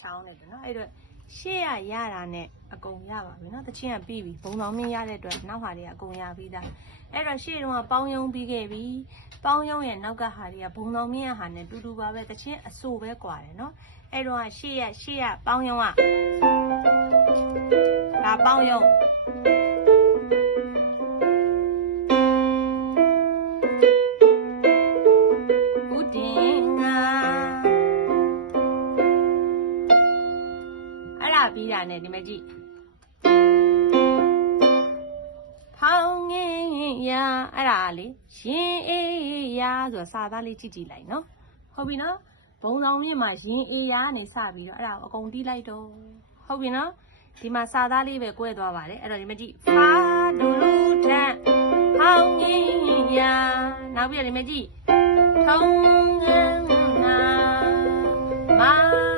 ချောင်းနဲ့နော်အဲ့တော့ရှေ့ရရတာနဲ့အကုန်ရပါပြီနော်တချင်းကပြီးပြီဘုံဆောင်မင်းရတဲ့အတွက်နောက်ဟာတွေကအကုန်ရပြီးသားအဲ့တော့ရှေ့တုန်းကပေါင်းယုံပြီးခဲ့ပြီပေါင်းယုံရဲ့နောက်ကဟာတွေကဘုံဆောင်မင်းရဟာနဲ့တူတူပါပဲတချင်းအဆိုပဲကွာတယ်နော်အဲ့တော့ရှေ့ရရှေ့ရပေါင်းယုံကဒါပေါင်းယုံ ပြီးတာနဲ့ဒီမကြည့်ဖောင်းငင်းရအဲ့ဒါလေရင်အေးရဆိုတာစာသားလေးကြည့်ကြည့်လိုက်နော်ဟုတ်ပြီနော်ဘုံတော်မြင့်မှာရင်အေးရနေစပြီးတော့အဲ့ဒါကိုအကုန်တီးလိုက်တော့ဟုတ်ပြီနော်ဒီမှာစာသားလေးပဲ꿰သွားပါတယ်အဲ့တော့ဒီမကြည့်ဖာဒူလူထန်ဖောင်းငင်းရနောက်ပြီးတော့ဒီမကြည့်ထုံငန်းငါမာ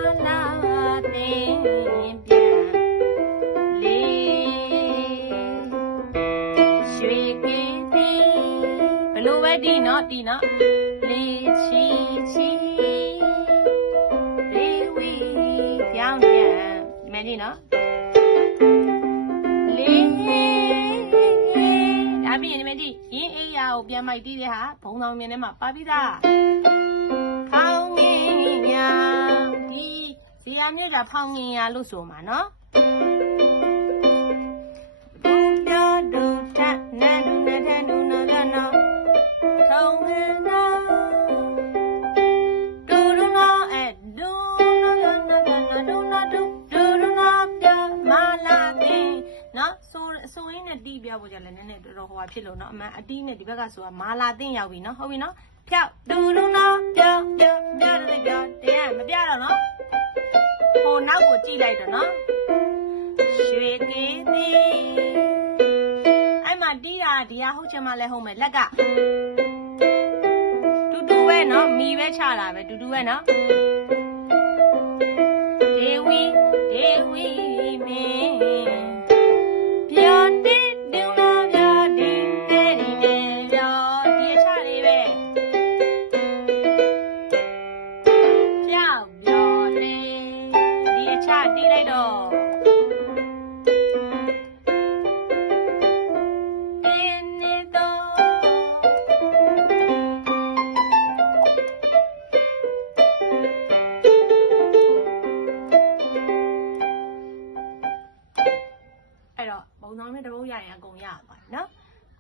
ဘလို့ပဲဒီနော်ဒီနော်လေးချီချီဒေဝီပြောင်းပြန်ဒီမယ်ဒီနော်လေးဒါပြီးရင်ဒီမယ်ဒီရင်းအိယာကိုပြန်မိုက်တီးတဲ့ဟာဘုံတော်မြင်ထဲမှာပါပြီးသားဖောင်းငင်ညာဒီဇီယာမြို့ကဖောင်းငင်ညာလို့ဆိုမှာနော် နော်ဆိုဆိုရင်းနဲ့တီးပြဖို့ကြလဲနည်းနည်းတော်တော်ဟိုဟာဖြစ်လို့နော်အမှန်အတီးနဲ့ဒီဘက်ကဆိုတာမာလာတင်ရောက်ပြီနော်ဟုတ်ပြီနော်ဖြောက်ဒူဒူနောပြပြပြတယ်ပြတရားမပြတော့နော်ဟိုနောက်ကိုကြည့်လိုက်တော့နော်ရွှေကေးသည်အဲ့မှာတီးတာဒီဟာဟုတ်ချင်မှလဲဟုတ်မယ်လက်ကတူတူပဲနော်မီပဲချတာပဲတူတူပဲနော်ဒေဝီ ပြောက်ပြောလေဒီအချတီးလိုက်တော့တင်းနေတော့အဲ့တော့ဘုံဆောင်နဲ့တပုတ်ရရင်အကုန်ရသွားပြီနော်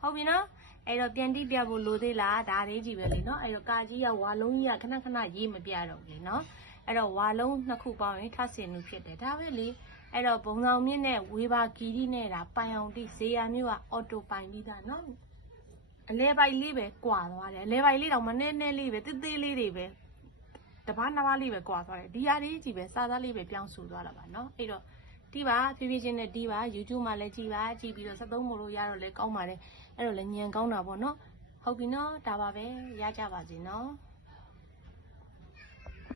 ဟုတ်ပြီနော်အဲ့တော့ပြန်တိပြဖို့လိုသေးလားဒါလေးကြည့်ပဲလေနော်အဲ့တော့ကာကြီးကဝါလုံးကြီးကခဏခဏရေးမပြတော့ဘူးလေနော်အဲ့တော့ဝါလုံးနှစ်ခုပေါင်းရင်ထပ်စင်လူဖြစ်တယ်ဒါပဲလေအဲ့တော့ဘုံဆောင်မြင့်နဲ့ဝေဘာကီရီနဲ့ဒါပိုင်အောင်တိဇေယမျိုးကအော်တိုပိုင်ပြီးသားနော်အလဲပိုင်လေးပဲကွာသွားတယ်အလဲပိုင်လေးတော့မနဲ့နဲ့လေးပဲသေးသေးလေးတွေပဲတပားနှစ်ပါးလေးပဲကွာသွားတယ်ဒီဟာလေးကြည့်ပဲစားသားလေးပဲပြောင်းဆူသွားတာပါနော်အဲ့တော့ တီးပါဖြည်းဖြည်းချင်းနဲ့တီးပါ YouTube မှာလည်းကြည့်ပါကြည့်ပြီးတော့73မို့လို့ရတော့လည်းကောင်းပါတယ်အဲ့တော့လည်းညံကောင်းတာပေါ့နော်ဟုတ်ပြီနော်ဒါပါပဲရကြပါစေနော်